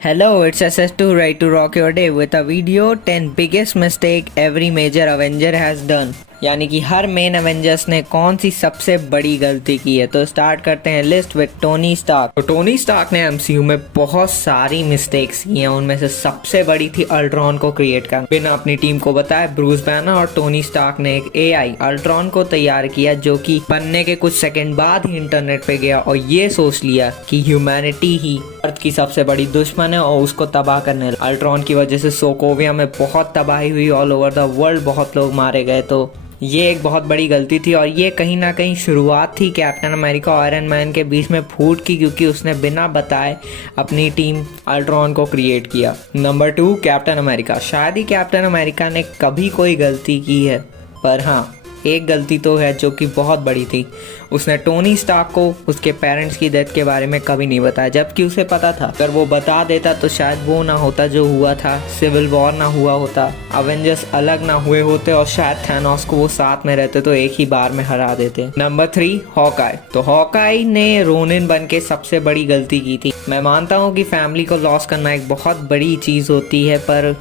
Hello, it's SS2 right to rock your day with a video 10 biggest mistake every major Avenger has done। यानी कि हर main Avengers ने कौन सी सबसे बड़ी गलती की है। तो स्टार्ट करते हैं लिस्ट विद टोनी स्टार्क। तो टोनी स्टार्क ने एमसीयू में बहुत सारी मिस्टेक्स की हैं, उनमें से सबसे बड़ी थी अल्ट्रॉन को क्रिएट करना बिना अपनी टीम को बताए। ब्रूस बैनर और टोनी स्टार्क ने एक एआई अल्ट्रॉन को तैयार किया जो कि बनने के कुछ सेकंड बाद ही इंटरनेट पे गया और ये सोच लिया कि ह्यूमैनिटी ही अर्थ की सबसे बड़ी दुश्मन है और उसको तबाह करने लगा। अल्ट्रॉन की वजह से सोकोविया में बहुत तबाही हुई, ऑल ओवर द वर्ल्ड बहुत लोग मारे गए। तो ये एक बहुत बड़ी गलती थी और ये कहीं ना कहीं शुरुआत थी कैप्टन अमेरिका और आयरन मैन के बीच में फूट की, क्योंकि उसने बिना बताए अपनी टीम अल्ट्रॉन को क्रिएट किया। Number 2, captain America. शायद ही कैप्टन अमेरिका ने कभी कोई गलती की है, पर हाँ एक गलती तो है जो कि बहुत बड़ी थी। उसने टोनी स्टार्क को उसके पेरेंट्स की डेथ के बारे में कभी नहीं बताया, जबकि उसे पता था। अगर वो बता देता तो शायद वो ना होता जो हुआ था, सिविल वॉर ना हुआ होता, अवेंजर्स अलग ना हुए होते और शायद थैनोस को वो साथ में रहते तो एक ही बार में हरा देते। Number 3, Hawkeye. तो हॉकाई ने रोनिन बन के सबसे बड़ी गलती की थी। मैं मानता हूँ कि फैमिली को लॉस करना एक बहुत बड़ी चीज़ होती है, पर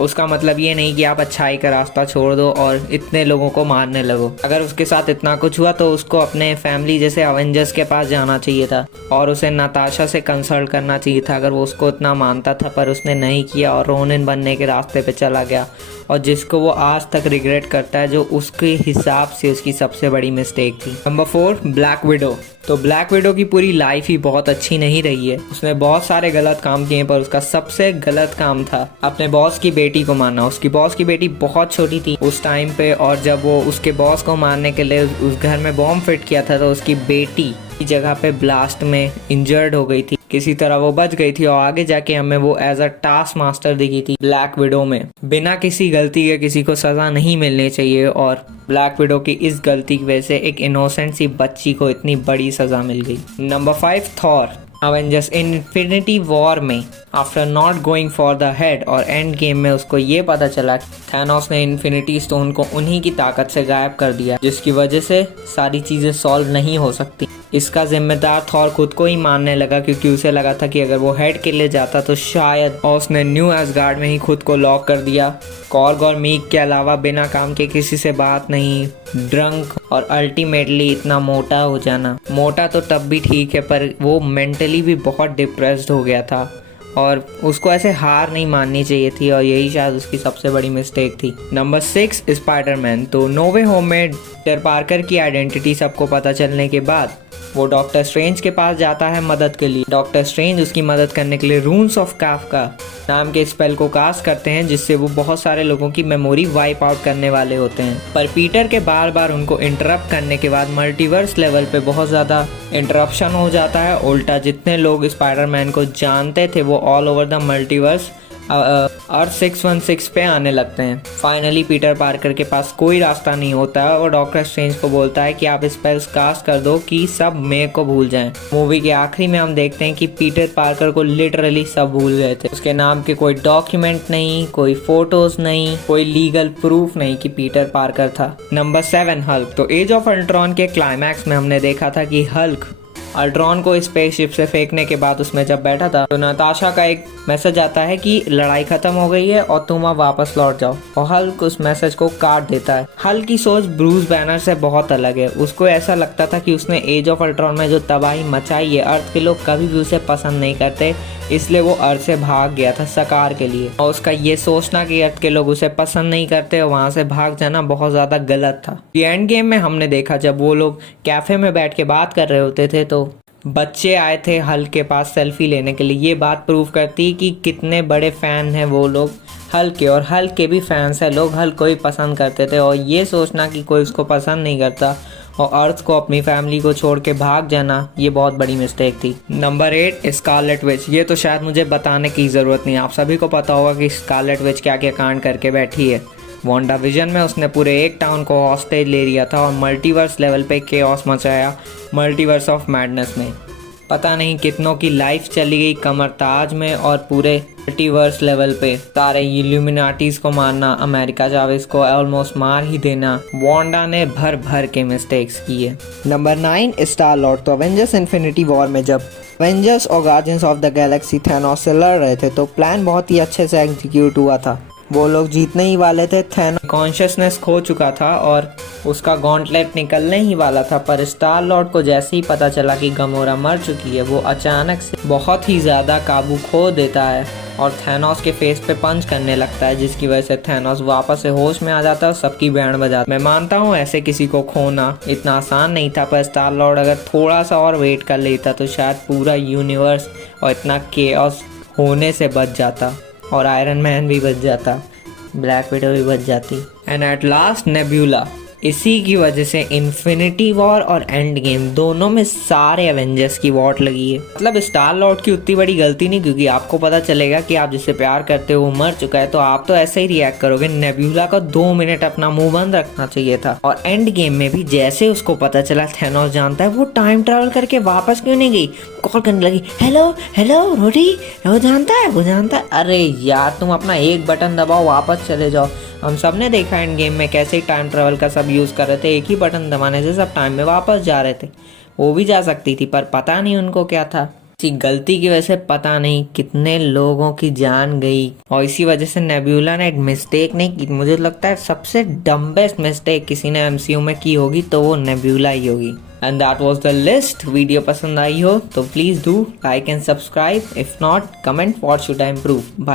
उसका मतलब ये नहीं कि आप अच्छाई का रास्ता छोड़ दो और इतने लोगों को मारने लगो। अगर उसके साथ इतना कुछ हुआ तो उसको अपने फैमिली जैसे अवेंजर्स के पास जाना चाहिए था और उसे नताशा से कंसल्ट करना चाहिए था अगर वो उसको इतना मानता था, पर उसने नहीं किया और रोनिन बनने के रास्ते पे चला गया और जिसको वो आज तक रिग्रेट करता है, जो उसके हिसाब से उसकी सबसे बड़ी मिस्टेक थी। Number 4, black window. तो ब्लैक विडो की पूरी लाइफ ही बहुत अच्छी नहीं रही है। उसने बहुत सारे गलत काम किए, पर उसका सबसे गलत काम था अपने बॉस की बेटी को मारना। उसकी बॉस की बेटी बहुत छोटी थी उस टाइम पे, और जब वो उसके बॉस को मारने के लिए उस घर में बॉम्ब फिट किया था तो उसकी बेटी की जगह पे ब्लास्ट में इंजर्ड हो गई थी। किसी तरह वो बच गई थी और आगे जाके हमें वो एज अ टास्क मास्टर दिखी थी ब्लैक विडो में। बिना किसी गलती के किसी को सजा नहीं मिलनी चाहिए और ब्लैक विडो की इस गलती की वजह से एक इनोसेंट सी बच्ची को इतनी बड़ी सजा मिल गई। Number 5, Thor. Avengers Infinity War में after not going for the head और एंड गेम में उसको ये पता चला थैनोस ने इन्फिनिटी स्टोन को उन्हीं की ताकत से गायब कर दिया, जिसकी वजह से सारी चीजें सॉल्व नहीं हो सकती। इसका जिम्मेदार थॉर खुद को ही मानने लगा, क्योंकि उसे लगा था कि अगर वो हेड के लिए जाता तो शायद, और उसने न्यू एसगार्ड में ही खुद को लॉक कर दिया। कॉर्ग और मीक के अलावा बिना काम के किसी से बात नहीं, ड्रंक और अल्टीमेटली इतना मोटा हो जाना। मोटा तो तब भी ठीक है, पर वो मेंटली भी बहुत डिप्रेस्ड हो गया था और उसको ऐसे हार नहीं माननी चाहिए थी और यही शायद उसकी सबसे बड़ी मिस्टेक थी। Number 6, Spiderman. तो नो वे होम में पीटर पार्कर की आइडेंटिटी सबको पता चलने के बाद वो डॉक्टर स्ट्रेंज के पास जाता है मदद के लिए। डॉक्टर स्ट्रेंज उसकी मदद करने के लिए रून्स ऑफ काफ्का नाम के स्पेल को कास्ट करते हैं, जिससे वो बहुत सारे लोगों की मेमोरी वाइप आउट करने वाले होते हैं। पर पीटर के बार बार उनको इंटरप्ट करने के बाद मल्टीवर्स लेवल पे बहुत ज़्यादा इंटरप्शन हो जाता है। उल्टा जितने लोग स्पाइडरमैन को जानते थे वो ऑल ओवर द मल्टीवर्स अर्थ 616 पे आने लगते हैं। फाइनली पीटर पार्कर के पास कोई रास्ता नहीं होता है और डॉक्टर स्ट्रेंज को बोलता है कि आप स्पेल्स कास्ट कर दो कि सब मे को भूल जाएं। मूवी के आखिरी में हम देखते हैं कि पीटर पार्कर को लिटरली सब भूल गए थे। उसके नाम के कोई डॉक्यूमेंट नहीं, कोई फोटोज नहीं, कोई लीगल प्रूफ नहीं कि पीटर पार्कर था। Number 7, Hulk. तो एज ऑफ अल्ट्रॉन के क्लाइमैक्स में हमने देखा था कि हल्क अल्ट्रॉन को स्पेसशिप से फेंकने के बाद उसमें जब बैठा था तो नताशा का एक मैसेज आता है कि लड़ाई खत्म हो गई है और तुम अब वापस लौट जाओ, और हल्क उस मैसेज को काट देता है। हल्क की सोच ब्रूस बैनर से बहुत अलग है। उसको ऐसा लगता था कि उसने एज ऑफ अल्ट्रॉन में जो तबाही मचाई है, अर्थ के लोग कभी भी उसे पसंद नहीं करते, इसलिए वो अर्थ से भाग गया था सकार के लिए। और उसका ये सोचना कि अर्थ के लोग उसे पसंद नहीं करते और वहां से भाग जाना बहुत ज्यादा गलत था। एंड गेम में हमने देखा जब वो लोग कैफे में बैठ के बात कर रहे होते थे तो बच्चे आए थे हल्क के पास सेल्फी लेने के लिए। ये बात प्रूव करती है कि कितने बड़े फैन हैं वो लोग हल्क के, और हल्क के भी फैंस हैं लोग हल्क को ही पसंद करते थे। और ये सोचना कि कोई उसको पसंद नहीं करता और अर्थ को अपनी फैमिली को छोड़ के भाग जाना, ये बहुत बड़ी मिस्टेक थी। Number 8, Scarlet Witch. ये तो शायद मुझे बताने की ज़रूरत नहीं, आप सभी को पता होगा कि स्कारलेट विच क्या क्या कांड करके बैठी है। वांडा विजन में उसने पूरे एक टाउन को हॉस्टेज ले लिया था और मल्टीवर्स लेवल पे केओस मचाया मल्टीवर्स ऑफ मैडनेस में। पता नहीं कितनों की लाइफ चली गई कमरताज में और पूरे मल्टीवर्स लेवल पे सारे इल्यूमिनाटीज को मारना, अमेरिका चावेज को ऑलमोस्ट मार ही देना। वांडा ने भर भर के मिस्टेक्स किए। Number 9 star Lord. तो अवेंजर्स इन्फिनिटी वॉर में जब अवेंजर्स और guardians of the Galaxy Thanos से लड़ रहे थे तो प्लान बहुत ही अच्छे से एग्जीक्यूट हुआ था। वो लोग जीतने ही वाले थे। थैनोस कॉन्शियसनेस खो चुका था और उसका गॉन्टलेट निकलने ही वाला था, पर स्टार लॉर्ड को जैसे ही पता चला कि गमोरा मर चुकी है, वो अचानक से बहुत ही ज़्यादा काबू खो देता है और थैनोस के फेस पे पंच करने लगता है, जिसकी वजह से थैनोस वापस से होश में आ जाता है और सबकी बैंड बजाता है। मैं मानता हूँ ऐसे किसी को खोना इतना आसान नहीं था, पर स्टार लॉर्ड अगर थोड़ा सा और वेट कर लेता तो शायद पूरा यूनिवर्स और इतना केओस होने से बच जाता और आयरन मैन भी बच जाता, ब्लैक विडो भी बच जाती। And at last nebula. इसी की वजह से इन्फिनिटी वॉर और एंड गेम दोनों में सारे एवेंजर्स की वॉट लगी है। मतलब स्टार लॉर्ड की उतनी बड़ी गलती नहीं, क्योंकि आपको पता चलेगा कि आप जिससे प्यार करते हो वो मर चुका है तो आप तो ऐसे ही रिएक्ट करोगे। नेब्यूला को 2 मिनट अपना मुंह बंद रखना चाहिए था। और एंड गेम में भी जैसे उसको पता चला थैनोस जानता है, वो टाइम ट्रेवल करके वापस क्यों नहीं गई, कॉल करने लगी, हेलो हेलो रोडी, वो जानता है, वो जानता है। अरे यार तुम अपना एक बटन दबाओ, वापस चले जाओ। हम सब ने देखा एंड गेम में कैसे टाइम ट्रेवल का सब यूज़ कर रहे थे, एक ही बटन दबाने से सब टाइम में वापस जा रहे थे। वो भी जा सकती थी, पर पता नहीं उनको क्या था। इसी गलती की वजह से पता नहीं कितने लोगों की जान गई। और इसी वजह से नेब्यूला ने एक मिस्टेक नहीं की। मुझे लगता है सबसे डम्बेस्ट मिस्टेक किसी ने एमसीयू में की होगी तो वो नेब्यूला ही होगी। And that was the list. Video पसंद आई हो तो please do like and subscribe. If not, comment what should I improve. Bye.